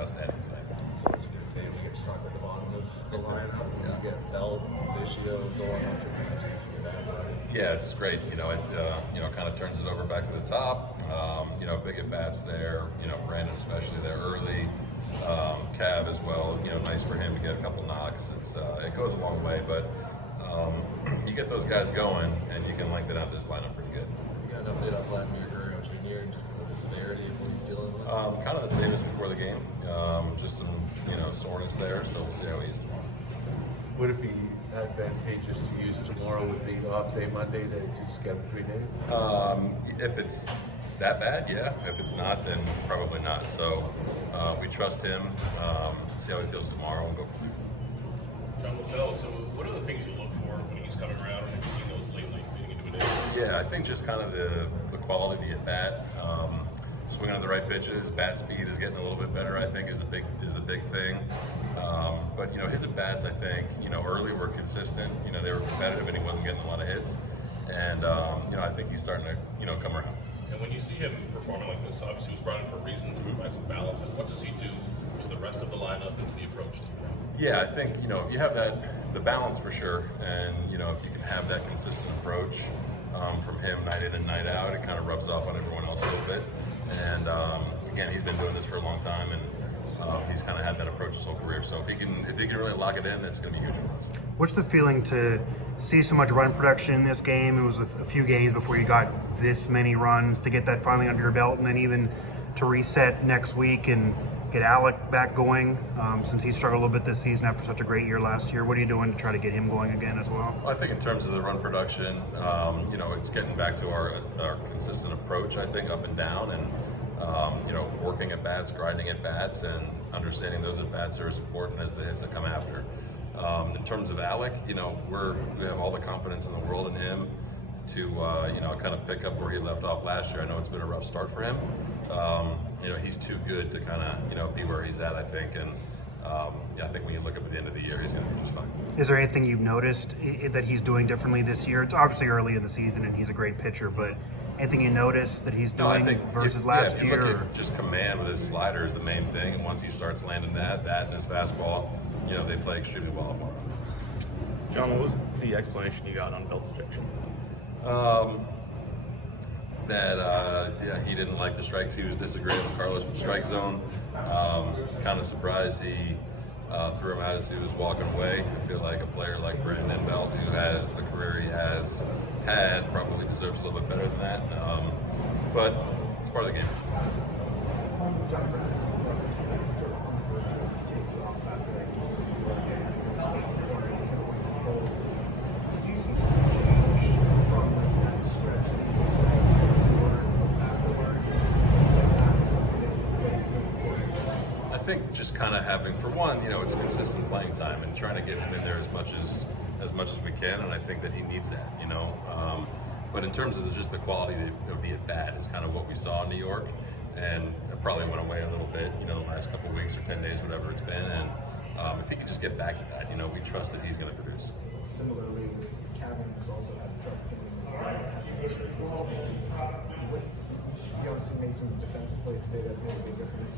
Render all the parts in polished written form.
outstanding tonight. So it's good to you get stuck at the bottom of the lineup. Yeah. You get Bell, Bishio going on some kind of for that. Yeah, it's great. It kind of turns it over back to the top. Big at bats there. Brandon especially there early. Cav as well. Nice for him to get a couple knocks. It goes a long way, but you get those guys going, and you can lengthen out this lineup pretty good. You got an update on Vladimir Guerrero Jr. and just the severity of what he's dealing with? Kind of the same as before the game. Just some soreness there, so we'll see how he is tomorrow. Would it be advantageous to use tomorrow with the off day Monday to just get 3 days? If it's that bad, yeah. If it's not, then probably not. So we trust him. See how he feels tomorrow and go from there. John LaBelle, so what are the things you look for when he's coming around, and have you seen those lately leading into a day? Yeah, I think just kind of the quality of the at-bat, swinging on the right pitches, bat speed is getting a little bit better, I think, is the big thing. But his at-bats, I think, early were consistent. They were competitive, and he wasn't getting a lot of hits. And I think he's starting to come around. And when you see him performing like this, obviously he was brought in for a reason to provide some balance. And what does he do to the rest of the lineup and to the approach? Yeah, I think if you have the balance for sure, and if you can have that consistent approach from him night in and night out, it kind of rubs off on everyone else a little bit. And again, he's been doing this for a long time, and he's kind of had that approach his whole career. So if he can really lock it in, that's going to be huge for us. What's the feeling to see so much run production in this game? It was a few games before you got this many runs, to get that finally under your belt, and then even to reset next week and get Alek back going, since he struggled a little bit this season after such a great year last year. What are you doing to try to get him going again as well? I think in terms of the run production, it's getting back to our consistent approach, I think, up and down, and working at bats, grinding at bats, and understanding those at bats are as important as the hits that come after. In terms of Alek, we have all the confidence in the world in him to kind of pick up where he left off last year. I know it's been a rough start for him. He's too good to kind of be where he's at, I think, and I think when you look up at the end of the year, he's going to be just fine. Is there anything you've noticed that he's doing differently this year? It's obviously early in the season and he's a great pitcher, but anything you notice that he's doing versus last if you year? Look at just command with his slider is the main thing, and once he starts landing that and his fastball, they play extremely well for him. John, what was the explanation you got on Belt's ejection? He didn't like the strikes. He was disagreeing with Carlos with the strike zone. Kind of surprised he threw him out as he was walking away. I feel like a player like Brandon Belt, who has the career he has had, probably deserves a little bit better than that. But it's part of the game. I think just kind of having, for one, it's consistent playing time and trying to get him in there as much as we can, and I think that he needs that, But in terms of just the quality of the at-bat is kind of what we saw in New York, and it probably went away a little bit, the last couple of weeks or 10 days, whatever it's been, and if he can just get back to that, we trust that he's going to produce. Similarly, Cavan's also had trouble getting consistency. He obviously made some defensive plays today that made a big difference.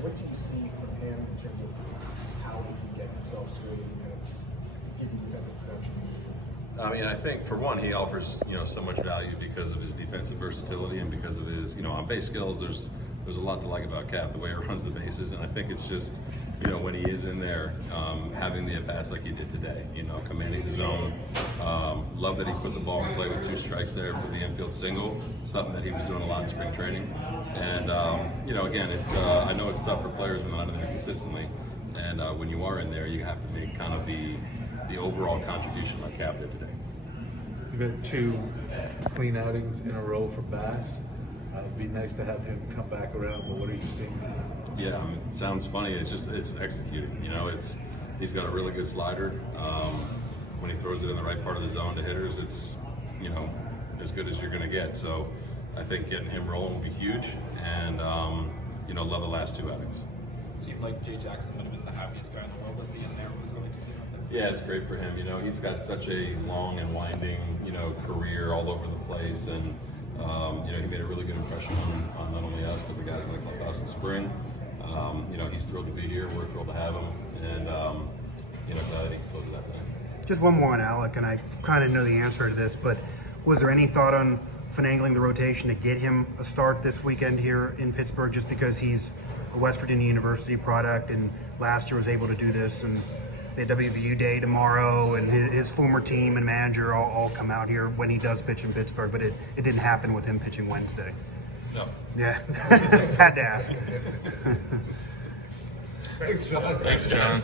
What do you see from him in terms of how he can get himself straight and kind of give you the type of production you need? I mean, I think for one, he offers so much value because of his defensive versatility and because of his on base skills. There's a lot to like about Cap, the way he runs the bases, and I think it's just when he is in there, having the at bats like he did today, commanding the zone. Love that he put the ball in play with 2 strikes there for the infield single, something that he was doing a lot in spring training. And again, it's I know it's tough for players when they're not in there consistently, and when you are in there, you have to make kind of the overall contribution like Cap did today. You've had 2 clean outings in a row for Bass. It'd be nice to have him come back around, but what are you seeing? Yeah, it sounds funny. It's executing. He's got a really good slider. When he throws it in the right part of the zone to hitters, it's as good as you're going to get. So I think getting him rolling will be huge, and love the last 2 outings. It seemed like Jay Jackson would have been the happiest guy in the world at being there. What was it like to see him out there? Yeah, it's great for him. He's got such a long and winding career all over the place, and he made a really good impression on not only us but the guys in the clubhouse in spring. He's thrilled to be here. We're thrilled to have him, and glad he closes that tonight. Just one more on Alek, and I kind of know the answer to this, but was there any thought on finagling the rotation to get him a start this weekend here in Pittsburgh, just because he's a West Virginia University product and last year was able to do this, and the WVU day tomorrow, and his former team and manager all come out here when he does pitch in Pittsburgh, but it didn't happen with him pitching Wednesday. No. Yeah, had to ask. Thanks, John. Thanks, John.